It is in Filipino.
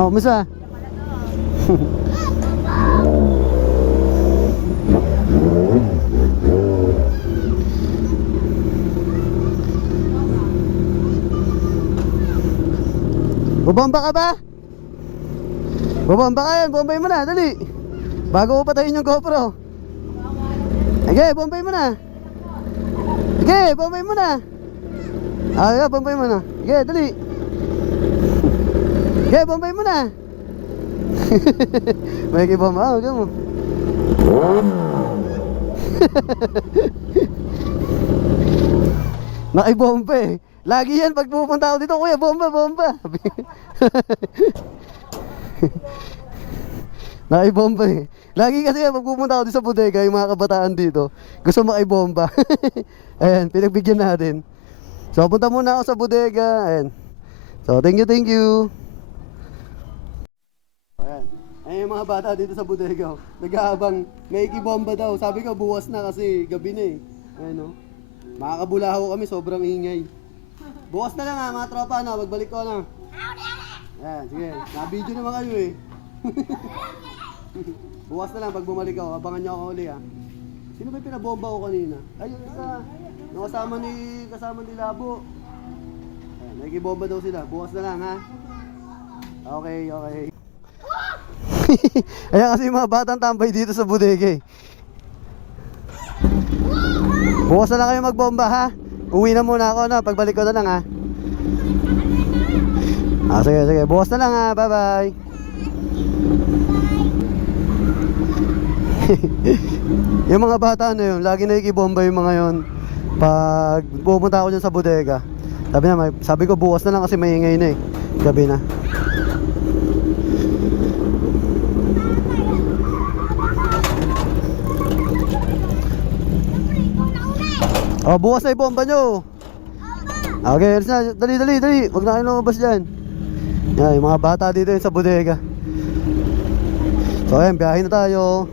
Oh, misa. Bubomba ka ba? Bubomba ka yan, bombay mo na, dali. Bago ko patayin yung GoPro. Okay, bombay mo na. Okay, bombay mo na. Ah, bombay mo na. Okay, dali. Okay, bombay mo na. May kibomba, okay mo. Nakibomba eh. Lagi yan pag pupunta ako dito, kuya, bomba, bomba. Nakibomba eh. Lagi kasi yan pag pupunta ako dito sa bodega, yung mga kabataan dito, gusto makibomba. Ayan, pinagbigyan natin. So, punta muna ako sa bodega. Ayan. So, thank you. Ayan. Ayan yung mga bata dito sa bodega. Nag-aabang, may ikibomba daw. Sabi ko, buwas na kasi gabi na eh. Ayan o. Makakabulaho kami, sobrang ingay. Bukas na lang ha, mga tropa, no? Magbalik ko na. Ayan, sige. Na-video naman kayo eh. Bukas na lang, pag bumalik ako, abangan niyo ako uli ha. Sino ba yung pinabomba ko kanina? Ayun, isa. Yung kasama ni Labo. Ayan, nakikibomba daw sila. Bukas na lang ha. Okay. Ayan kasi yung mga batang tambay dito sa bodega eh. Bukas na lang kayo magbomba ha. Uwi na muna ako na, pagbalik ko na lang ha. Ah, sige, bukas na lang ha, bye bye. Yung mga bata na yun, lagi nakikibomba yung mga yun. Pag pupunta ako dyan sa bodega, sabi ko bukas na lang kasi maingay na eh. Gabi na. Oh, bukas na yung bomba nyo. Okay, alis na. Dali. Huwag na kayo lumabas dyan. Yan, yung mga bata dito yun sa bodega. So, ayan, biyahin na tayo.